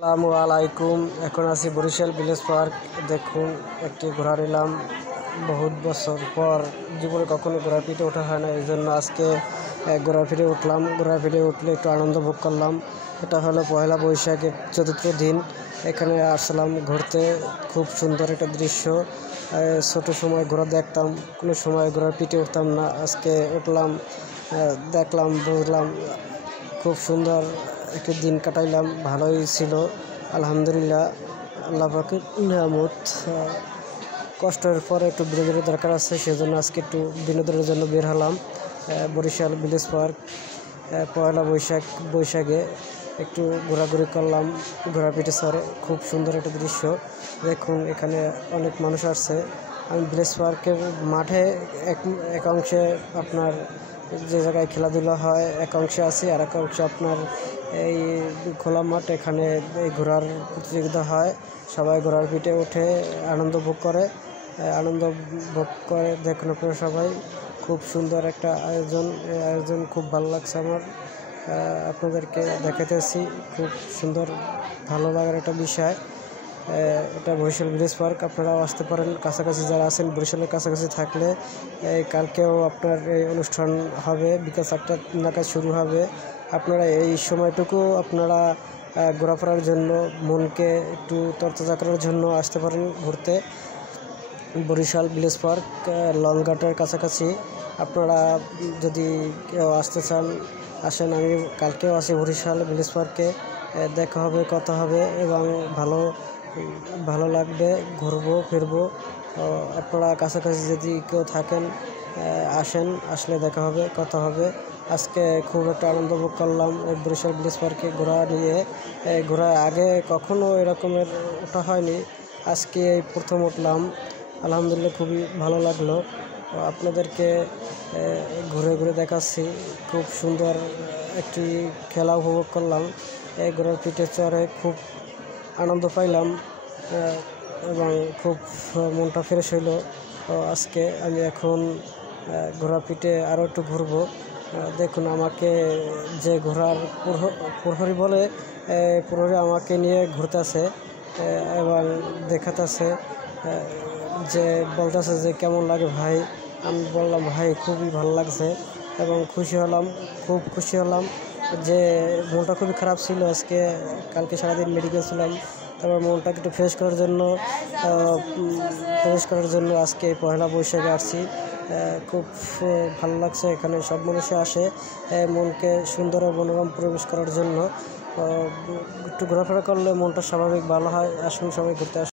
আসসালামু আলাইকুম। এখন আছি বরিশাল ভিলেজ পার্ক। দেখুন, একটি ঘোড়া নিলাম। বহুত বছর পর জীবনে কখনো ঘোড়ার পিঠে ওঠা হয় না, এই জন্য আজকে ঘোড়ার পিঠে উঠলাম। ঘোড়ার পিঠে উঠলে একটু আনন্দ ভোগ করলাম। এটা হলো পয়লা বৈশাখের চতুর্থ দিন। এখানে আসলাম ঘুরতে। খুব সুন্দর একটা দৃশ্য। ছোট সময় ঘোড়া দেখতাম, কোনো সময় ঘোড়ার পিঠে উঠতাম না। আজকে উঠলাম, দেখলাম, বুঝলাম। খুব সুন্দর একটি দিন কাটাইলাম, ভালোই ছিল। আলহামদুলিল্লাহ, আল্লাহ পাকের নিয়ামত। কষ্টের পরে একটু বিনোদনের দরকার আছে, সেজন্য আজকে একটু বিনোদনের জন্য বের হলাম বরিশাল ভিলেজ পার্ক। পয়লা বৈশাখে একটু ঘোরাঘুরি করলাম ঘোড়া পিঠে চড়ে। খুব সুন্দর একটা দৃশ্য। দেখুন, এখানে অনেক মানুষ আসছে। আমি ভিলেজ পার্কের মাঠে এক অংশে আপনার যে জায়গায় খেলাধুলা হয় এক অংশে আছি, আর এক অংশে আপনার এই খোলা মাঠ। এখানে এই ঘোড়ার প্রতিযোগিতা হয়। সবাই ঘোড়ার পিঠে উঠে আনন্দ ভোগ করে। দেখুন আপনারা সবাই। খুব সুন্দর একটা আয়োজন খুব ভালো লাগছে আমার। আপনাদেরকে দেখাতেছি। খুব সুন্দর, ভালো লাগার একটা বিষয়। এটা বরিশাল ভিলেজ পার্ক। আপনারাও আসতে পারেন, কাছাকাছি যারা আছেন, বরিশালের কাছাকাছি থাকলে। কালকেও আপনার এই অনুষ্ঠান হবে, বিকাল 4টা নাগাদ শুরু হবে। আপনারা এই সময়টুকু আপনারা ঘোরাফেরার জন্য, মনকে একটু তরতাজা করার জন্য আসতে পারেন ঘুরতে। বরিশাল ভিলেজ পার্ক লংঘাটের কাছাকাছি। আপনারা যদি কেউ আসতে চান আসেন। আমি কালকেও আছি বরিশাল ভিলেজ পার্কে। দেখা হবে, কথা হবে এবং ভালো লাগবে। ঘুরবো ফিরবো। আপনারা কাছাকাছি যদি কেউ থাকেন আসেন, আসলে দেখা হবে, কথা হবে। আজকে খুব একটা আনন্দ ভোগ করলাম এই বরিশাল ভিলেজ পার্কে ঘোড়া নিয়ে। ঘোড়া আগে কখনো এরকমের ওঠা হয়নি, আজকে এই প্রথম উঠলাম। আলহামদুলিল্লাহ, খুবই ভালো লাগলো। আপনাদেরকে ঘুরে ঘুরে দেখাচ্ছি। খুব সুন্দর একটি খেলা উপভোগ করলাম। এই ঘোড়ার পিঠে চড়ে খুব আনন্দ পাইলাম এবং খুব মনটা ফ্রেশ হইলো। আজকে আমি এখন ঘোড়ার পিঠে আরও একটু ঘুরবো। দেখুন, আমাকে যে ঘোড়ার প্রহরী বলে, প্রহরী আমাকে নিয়ে ঘুরতেছে এবং দেখাতেছে, যে বলতেছে যে কেমন লাগে ভাই। আমি বললাম, ভাই খুবই ভালো লাগছে এবং খুব খুশি হলাম। যে মনটা খুবই খারাপ ছিল আজকে, কালকে সারাদিন মেডিকেল ছিলাম। তারপর মনটাকে একটু ফ্রেশ করার জন্য আজকে পয়লা বৈশাখে আসছি। খুব ভালো লাগছে। এখানে সব মানুষে আসে মনকে সুন্দর ও মনোরম পরিবেশ করার জন্য। একটু ঘোরাফেরা করলে মনটা স্বাভাবিক ভালো হয়। আসুন, সবাই ঘুরতে আসুন।